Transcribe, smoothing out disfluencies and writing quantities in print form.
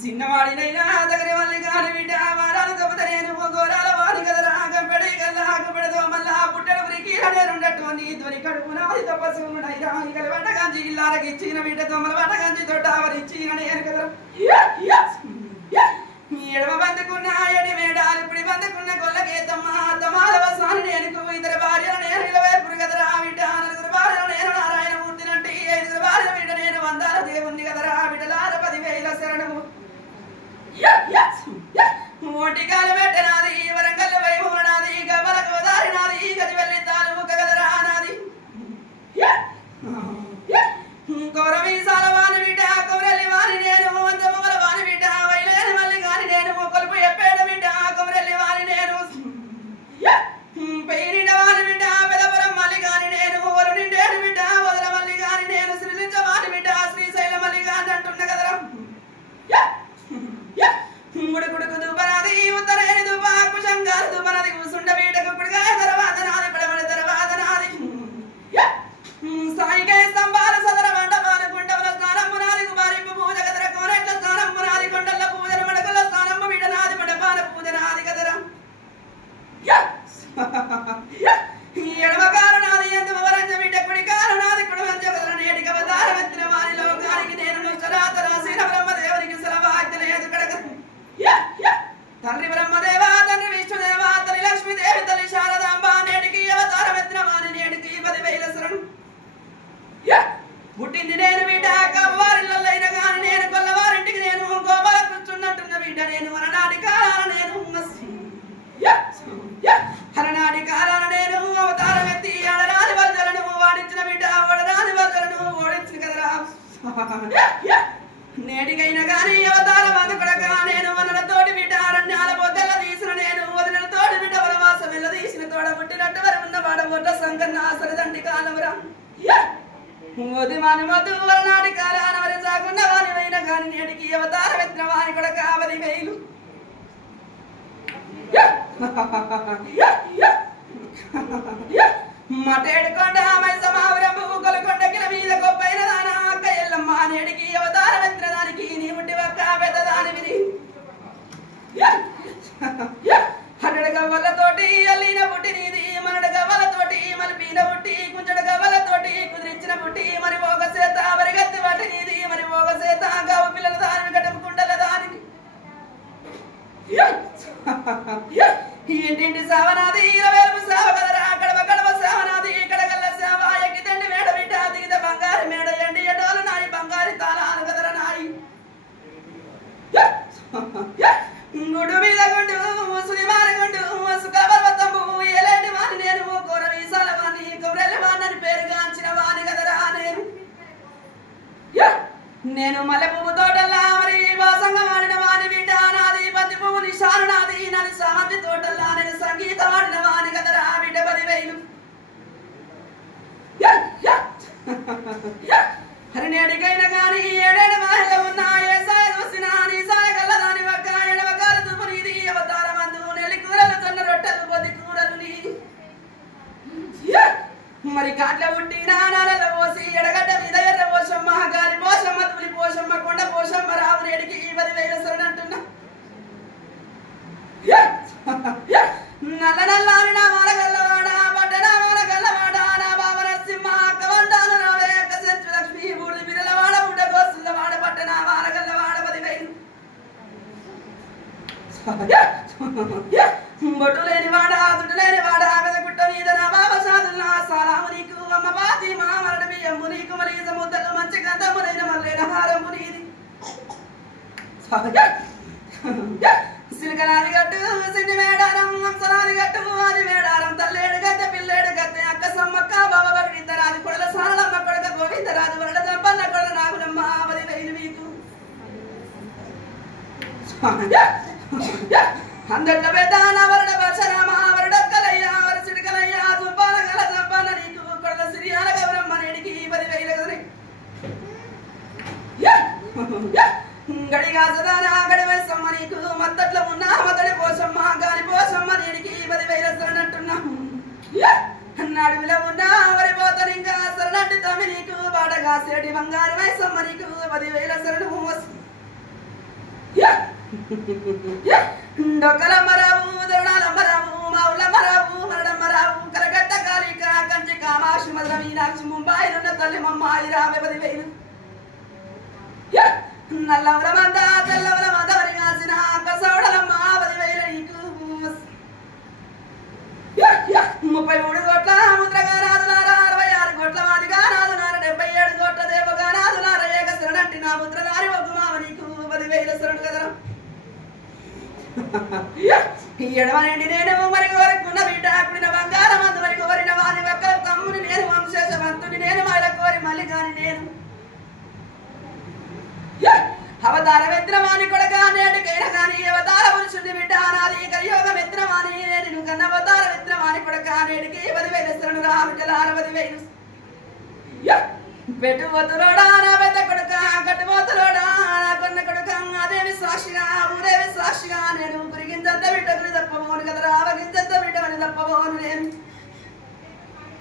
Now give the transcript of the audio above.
చిన్నవాడినైనా దగ్గర వాళ్ళని కాని బిడ్డ వారాలు తప్పద నేను గోరాల వాడి కదరా కంపెడి కల్లా కంపెడదో మళ్ళా పుట్టడు ఉరికి ఉండేటువంటి ధ్వని కడుపు నాది తపస్సునైనా ఇక వంటగాంచి ఇల్లారకి ఇచ్చిన బిడ్డ తొమ్మల వంటగాంచి తొట్టావరిచ్చిన నేను కదరా ఎడమ బందుకున్న ఎడి వేడాలు ఇప్పుడు బందుకున్న గొల్లకేతమ్మ తమాల వసాని నేను ఇతర భార్యలు నేను ఇలవేపురు కదరా బిడ్డ నలుగురు భార్యలు నేను నారాయణమూర్తి నంటి ఐదుగురు భార్యల బిడ్డ నేను వందాల దేవుణ్ణి కదరా బిడ్డలార 10,000 శరణము ఒంటికాలు పెట్టనాది వరంగల్ వైభవ నాది గమల గోదారి నాది గది వెళ్ళి తాలూక కదరా నాది కౌరవీసాల వాని బిడ్డ కౌరెల్లి వాని నేను వందమ్మల వాని బిడ్డ వైలేని మల్లి గాని నేను కొలుపు ఎప్పేడ బిడ్డ కౌరెల్లి వాని నేను పెయినిండ వాని బిడ్డ పెదపురం మల్లి గాని నేను ఒరు నిండేడు బిడ్డ వదల మల్లి గాని నేను శ్రీలించ వాని బిడ్డ శ్రీశైల మల్లి గాని అంటున్న కదరా గుడుగుడుకు దుబ్బనాది ఉత్తరేని దుబ్బా కుశంగారు దుబ్బనది కూసుండ బీటకు పుడిగాయ తర్వాత నాది పడబడి తర్వాత నాది సాయికే స్తంభాల సదర మండపాల గుండముల స్నానము నాది కుమారింపు పూజ కదర కోరెట్ల స్నానము నాది కొండల పూజల మడకల స్నానము బిడ్డ నాది మండపాల పూజ నాది కదరా ఎడమకాల నాది ఎందు వరంజ బిడ్డ కుడికాల నాది కుడవంజ కదర నేటికి అవతారం ఎత్తిన వారి లోకానికి నేను నష్టరాత రాసిన బ్రహ్మదేవునికి సెలవాజ్ఞ లేదు కడగ తండ్రి బ్రహ్మదేవ తండ్రి విష్ణుదేవ తల్లి లక్ష్మీదేవి తల్లి శారదాంబ నేటికి అవతారం ఎత్తిన వారి నేటికి 10,000 శరణు పుట్టింది నేను బిడ్డ కవ్వారిళ్ళైన గాని నేను కొల్లవారింటికి నేను గోపాల కూర్చున్నట్టున్న బిడ్డ నేను అలనాటి కాలాన నేను అలనాటి కాలాన నేను అవతారం ఎత్తి అడరాని వజ్జలను వాడించిన బిడ్డ వడరాని వజ్జలను ఓడించిన కదరా నేటికైనా గాని అవతారం అందుకొడక నేను వనలతోటి బిడ్డ అరణ్యాల పొద్దెల తీసిన నేను వదినతోటి బిడ్డ వనవాసం వెళ్ళ తీసిన తోడ పుట్టినట్టు వర ఉన్న వాడ ఒడ్ల సంకన్న సరిదండి కాలవరా ఉదిమాని మధు వలనాటి కాలాన వరి సాగున్న వాని అయిన గాని నేటికి అవతారం ఎత్తిన వాని కూడా కావలి వేలు మటేడు కొండ మైసమావరంబు కొలకొండ కిల మీద గొప్పైన దాన అక్క ఎల్లమ్మ నేటికి అవతారం ఎత్తిన దానికి నీ ముట్టి ఒక్క పెద్దదాని విని హండ్రెడ్ గవ్వలతోటి అల్లిన పుట్టి నీది మనడు గవ్వలతోటి మలిపిన పుట్టి కుంచెడు గవ్వలతోటి కుదిరించిన పుట్టి మరి ఒక సేత వరిగత్తి పట్టి నీది మరి ఒక సేత గవ్వ పిల్లల దాని గడపకుండల దానికి ఇంటింటి సావనాది 20,000 సావ కదరా కడప కడప సావనాది కడగల్ల సావ ఎక్కి తండ్రి మేడ బిడ్డ దిగిత బంగారు మేడ ఎండి ఎడోలు నాయి బంగారు తాళాలు కదరా నాయి గుడు మీద గుండు ముసులి మారగుండు సుఖ పర్వతంబు ఎలాంటి వాని నేను కోర వీసాల వాని కౌరెల్లి వాని పేరుగాంచిన వాని కదరా నేను మల్లె పువ్వు తోటల్లా మరి వాసంగా వాడిన వాని బిడ్డ నాది బంతి పువ్వు నిషాను నాది నాది సామంతి తోటల్లా నేను సంగీతం వాడిన వాని కదరా బిడ్డ 10,000 హరి నేడికైనా గాని 7 మాయలు ఉన్నా ఏ సాయ చూసినా నీ సాయ కల్లదాని ఒక్క ఎడవకాలు దుపు నీది అవతారం అందు నెల్లి కూరలు జొన్న రొట్టెలు పొద్దు కూరలు నీది మరి కాట్ల పుట్టి నానాలలో పోసి ఎడగడ్డ మీద ఎర్ర పోషమ్మ గాలి పోషమ్మ తులి పోషమ్మ కొండ పోషమ్మ రావు నేడికి 10,000 శరణు అంటున్నా నల్ల నల్లాని నా మాలగల్లవాడ పట్టణ మాలగల్లవాడ నా బాబర సింహ కవండాను రావే కసెంచు లక్ష్మీ బూడి బిరలవాడ బుడ్డ గోసులవాడ పట్టణ మాలగల్లవాడ 10,000 బొట్టు లేని వాడ దుడ్డు లేని వాడ పెదగుట్ట మీద నా బాబా సాదుల్లా సలాము నీకు అమ్మ బాతి మా మరణ బియ్యము నీకు మరి సముద్రలు మంచి గంధములైన మల్లెల హారము నీది సిలికనాదిగా అందట్ల పెద్దాన వరడ పరశరామ వరడొక్కలయ్యా వరసిడికలయ్యా చుంపాల గల సంపన్న నీకు కొడల సిరియాల గౌరమ్మ నేడికి 10,000 గడిగా సదానా గడివై సమ్మ నీకు మత్తట్లో ఉన్న మతడి పోసమ్మ గాలి పోసమ్మ నేడికి 10,000 సరనంటున్నా అడుగులో ఉన్న వరి పోతని ఇంకా సరనంటి తమ్మి నీకు బాటగా సేటి బంగారు వయసమ్మ నీకు 10,000 సరను డొక్కలమ్మరావు దరుణాలమ్మరావు మావులమ్మరావు మరడమ్మరావు కరగట్ట కాళిక కంచి కామాక్షి మధుర మీనాక్షి ముంబాయిలున్న తల్లి మమ్మాయి రామె 10,000 నల్లవల మంద తెల్లవల మంద వరి కాసిన కసవడలమ్మ 10,000 నీకు 33 కోట్ల ముద్రగానాదులారా 66 కోట్ల వాదిగానాదులారా 77 కోట్ల దేవగానాదులారా ఏక శరణంటి నా ముద్రగారి ఒగ్గు మావ నీకు 10,000 శరణు కదరా ఎడమనండి నేను మరి కోరుకున్న బిడ్డ అక్కుడిన బంగారం అందు మరి కోరిన వారి ఒక్కల తమ్ముని నేను వంశేషవంతుని నేను మళ్ళ కోరి మళ్ళీ కాని నేను అవతార మిత్రమాని కొడక నేటికైనా కానీ అవతార పురుషుని బిడ్డ నాది కలియోగ మిత్రమాని నేను కన్న అవతార మిత్రమాని కొడక నేటికి 10,000 శరణు రా బిడ్డలార 10,000 పెట్టుబోతులోడా నా పెద్ద కొడుక కట్టుబోతులోడా నా కొన్న కొడుక అదేమి సాక్షిగా ఊరేవి సాక్షిగా నేను గురిగించంత బిడ్డకుని తప్పబోను కదరా అవగించంత బిడ్డమని తప్పబోను నేను